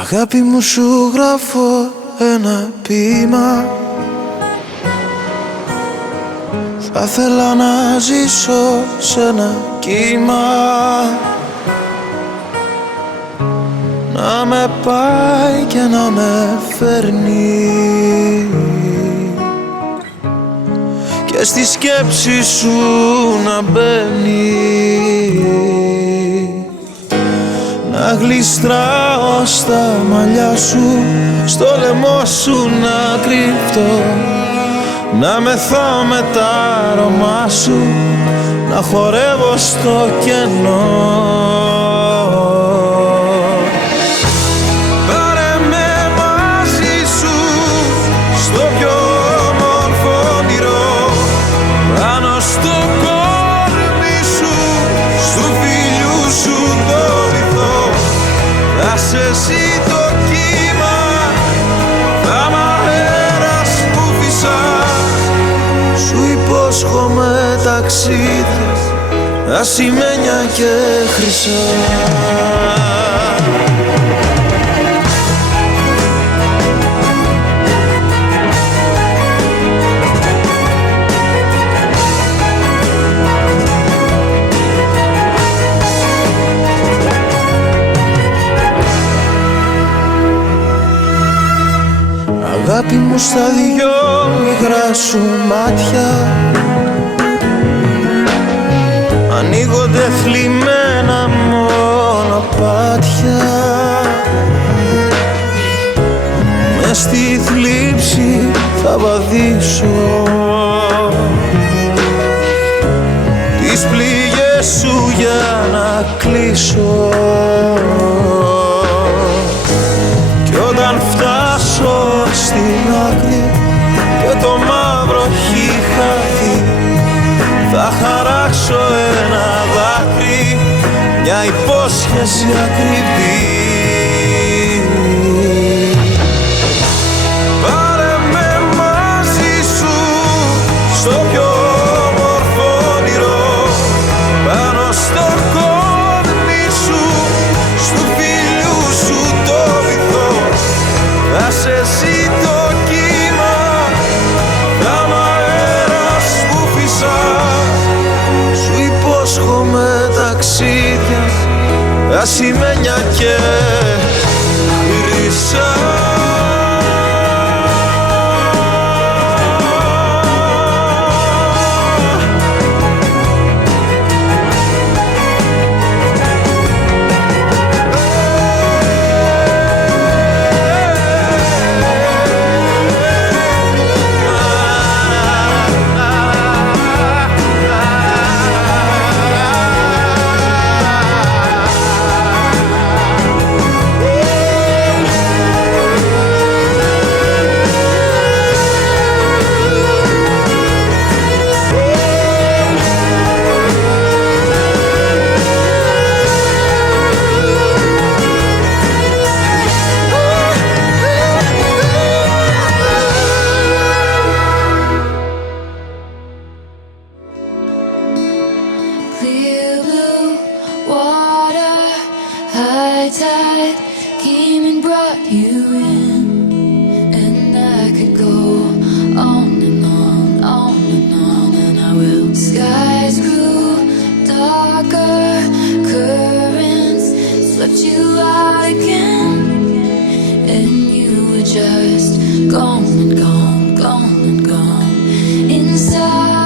Αγάπη μου, σου γράφω ένα ποίημα. Θα ήθελα να ζήσω σε ένα κύμα, να με πάει και να με φέρνει και στη σκέψη σου να μπαίνει, να γλιστράω στα μαλλιά σου, στο λαιμό σου να κρύφτω, να μεθάω με τα αρώμα σου, να χορεύω στο κενό. Πάρε με μαζί σου στο πιο όμορφο όνειρο, πάνω στο κόρμι σου, στου φίλου σου το βυθό. Θα σε εσύ το κύμα, θα μ' αέρας που φυσάς. Σου υπόσχομαι ταξίδια, ασημένια και χρυσά. Αγάπη μου, στα δυο υγρά σου μάτια ανοίγονται θλιμμένα μονοπάτια. Μες στη θλίψη θα βαδίσω τις πληγές σου για να κλείσω, κι όταν φτάσω στην άκρη και το μαύρο έχει χαθεί, θα χαράξω ένα δάκρυ, μια υπόσχεση ακριβή. Πάρε με μαζί σου στο πιο όμορφο όνειρο, πάνω στο κόρμι σου, στου φίλου σου το βυθό. Θα σε εσύ το κύμα, θα μ' αέρας που φυσάς. Σου υπόσχομαι ταξίδια, ασημένια και χρυσά. Clear blue water, high tide came and brought you in, and I could go on and on, on and on, and I will. Skies grew darker, currents swept you out again, and you were just gone and gone, gone and gone inside.